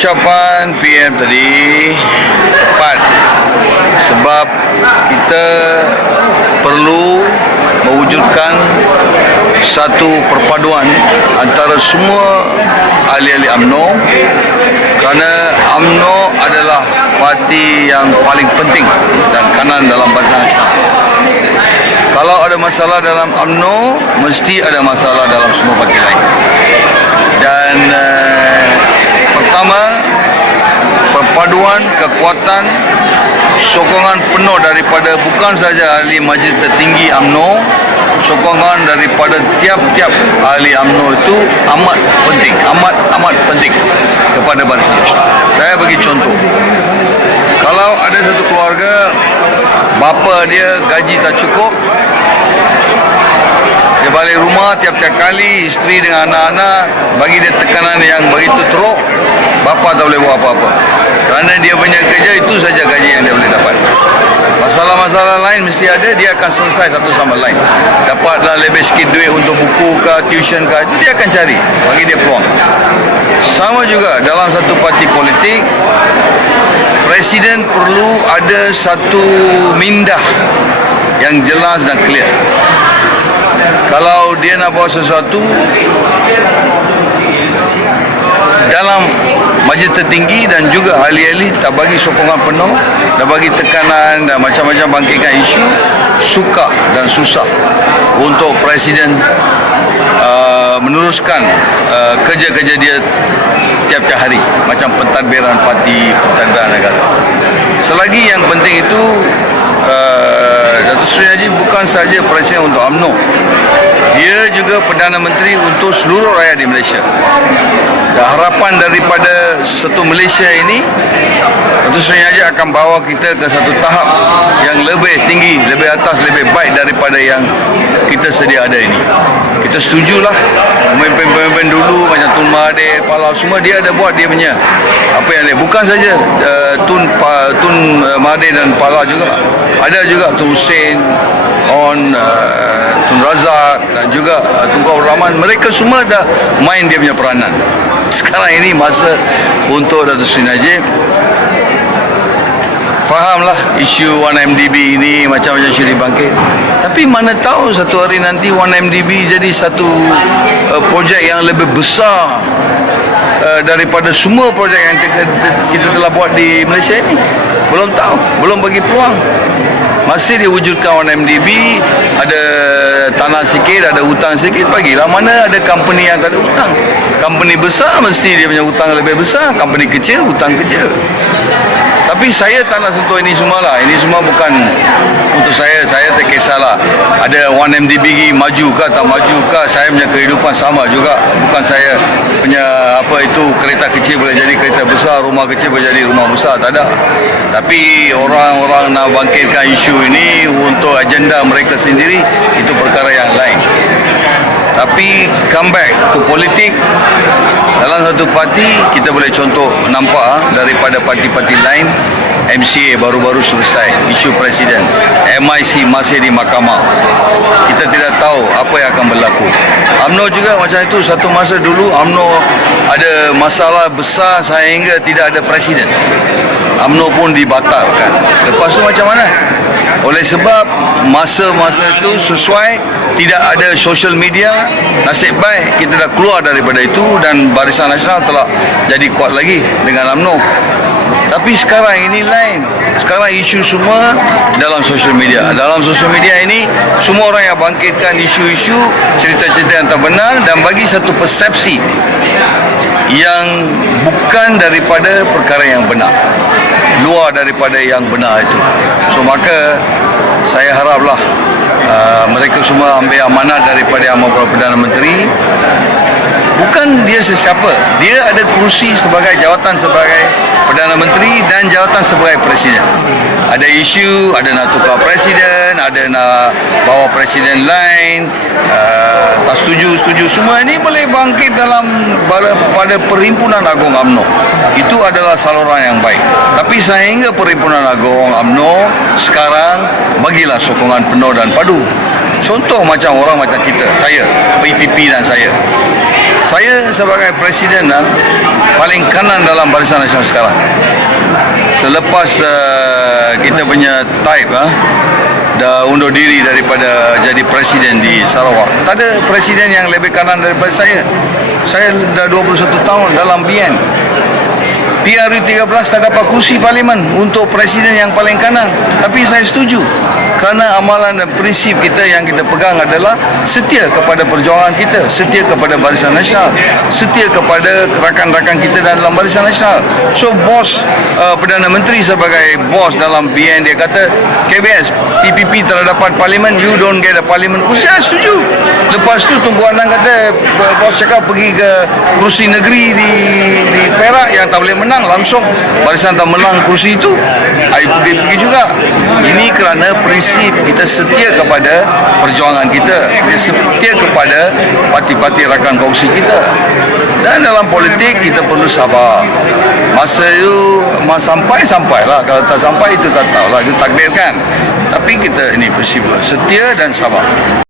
ucapan PM tadi tepat sebab kita perlu mewujudkan satu perpaduan antara semua ahli-ahli UMNO kerana UMNO adalah parti yang paling penting dan kanan dalam Barisan Nasional. Kalau ada masalah dalam UMNO, mesti ada masalah dalam semua parti lain. Dan pertama, perpaduan kekuatan sokongan penuh daripada bukan saja ahli Majlis Tertinggi UMNO, sokongan daripada tiap-tiap ahli UMNO itu amat penting kepada Barisan Nasional. Saya bagi contoh, kalau ada satu keluarga bapa dia gaji tak cukup, dia balik rumah tiap-tiap kali isteri dengan anak-anak bagi dia tekanan yang begitu teruk, bapa tak boleh buat apa-apa kerana dia punya kerja itu saja gaji yang dia boleh dapat. Masalah-masalah lain mesti ada, dia akan selesai satu sama lain. Dapatlah lebih sikit duit untuk buku ke tuition ke, itu dia akan cari bagi dia peluang. Sama juga dalam satu parti politik, presiden perlu ada satu mindah yang jelas dan clear. Kalau dia nak buat sesuatu dalam Majlis Tertinggi dan juga ahli-ahli tak bagi sokongan penuh, dah bagi tekanan dan macam-macam bangkitkan isu, suka dan susah untuk presiden meneruskan kerja-kerja dia tiap-tiap hari macam pentadbiran parti, pentadbiran negara. Selagi yang penting itu Datuk Seri Najib bukan saja presiden untuk UMNO, dia juga Perdana Menteri untuk seluruh rakyat di Malaysia. Dan harapan daripada satu Malaysia ini, Datuk Seri Najib akan bawa kita ke satu tahap yang lebih tinggi, lebih atas, lebih baik daripada yang kita sedia ada ini. Kita setujulah pemimpin-pemimpin dulu macam Tun Mahathir, Pahlaw, semua dia ada buat dia punya apa yang dia, bukan saja Tun Mahathir dan Pahlaw juga, ada juga Tun Hussein, Tun Razak dan juga Tunku Abdul Rahman. Mereka semua dah main dia punya peranan. Sekarang ini masa untuk Datuk Seri Najib fahamlah isu 1MDB ini macam-macam isu dibangkit. Tapi mana tahu satu hari nanti 1MDB jadi satu projek yang lebih besar daripada semua projek yang kita telah buat di Malaysia ini. Belum tahu, belum bagi peluang. Masih diwujudkan 1MDB, ada tanah sikit, ada hutang sikit, bagilah. Mana ada company yang tak ada hutang. Company besar mesti dia punya hutang lebih besar, company kecil hutang kecil. Tapi saya tak nak sentuh ini semua lah. Ini semua bukan untuk saya tak kisahlah. Ada 1MDB maju ke tak maju ke, saya punya kehidupan sama juga. Bukan saya punya kereta kecil boleh jadi kereta besar, rumah kecil boleh jadi rumah besar, tak ada. Tapi orang-orang nak bangkitkan isu ini untuk agenda mereka sendiri, itu perkara yang lain. Tapi come back to politik, dalam satu parti kita boleh contoh nampak daripada parti-parti lain, MCA baru-baru selesai isu presiden, MIC masih di mahkamah, kita tidak tahu apa yang akan berlaku. UMNO juga macam itu, satu masa dulu UMNO ada masalah besar sehingga tidak ada presiden, UMNO pun dibatalkan. Lepas tu macam mana? Oleh sebab masa-masa itu sesuai, tidak ada social media, nasib baik kita dah keluar daripada itu dan Barisan Nasional telah jadi kuat lagi dengan UMNO. Tapi sekarang ini lain. Sekarang isu semua dalam social media. Dalam social media ini semua orang yang bangkitkan isu-isu, cerita-cerita yang tak benar dan bagi satu persepsi yang bukan daripada perkara yang benar, luar daripada yang benar itu. So maka saya haraplah mereka semua ambil amanat daripada Yang Maha Perdana Menteri. Bukan dia sesiapa, dia ada kerusi sebagai jawatan sebagai Perdana Menteri dan jawatan sebagai Presiden. Ada isu, ada nak tukar Presiden, ada nak bawa Presiden lain, tak setuju, semua ini boleh bangkit pada Perhimpunan Agung UMNO. Itu adalah saluran yang baik. Tapi sehingga Perhimpunan Agung UMNO sekarang bagilah sokongan penuh dan padu Contoh macam orang macam kita, saya, PPP dan saya sebagai presiden paling kanan dalam Barisan Nasional sekarang. Selepas kita punya type dah undur diri daripada jadi presiden di Sarawak, tak ada presiden yang lebih kanan daripada saya. Saya dah 21 tahun dalam BN. PRU 13 tak dapat kursi parlimen untuk presiden yang paling kanan, tapi saya setuju kerana amalan dan prinsip kita yang kita pegang adalah setia kepada perjuangan kita, setia kepada Barisan Nasional, setia kepada rakan-rakan kita dalam Barisan Nasional. So bos Perdana Menteri sebagai bos dalam BN, dia kata KBS PPP tak dapat parlimen, you don't get a parliament. Saya setuju. Lepas tu Tunku Anang kata bos cakap pergi ke kursi negeri di Perak yang tak boleh menang, langsung Barisan tak menang kursi itu, I pergi juga. Ini kerana prinsip kita setia kepada perjuangan kita, kita setia kepada parti-parti rakan kongsi kita. Dan dalam politik kita perlu sabar. Masa itu sampailah. Kalau tak sampai itu tak tahulah, itu takdir kan. Tapi kita ini prinsip setia dan sabar.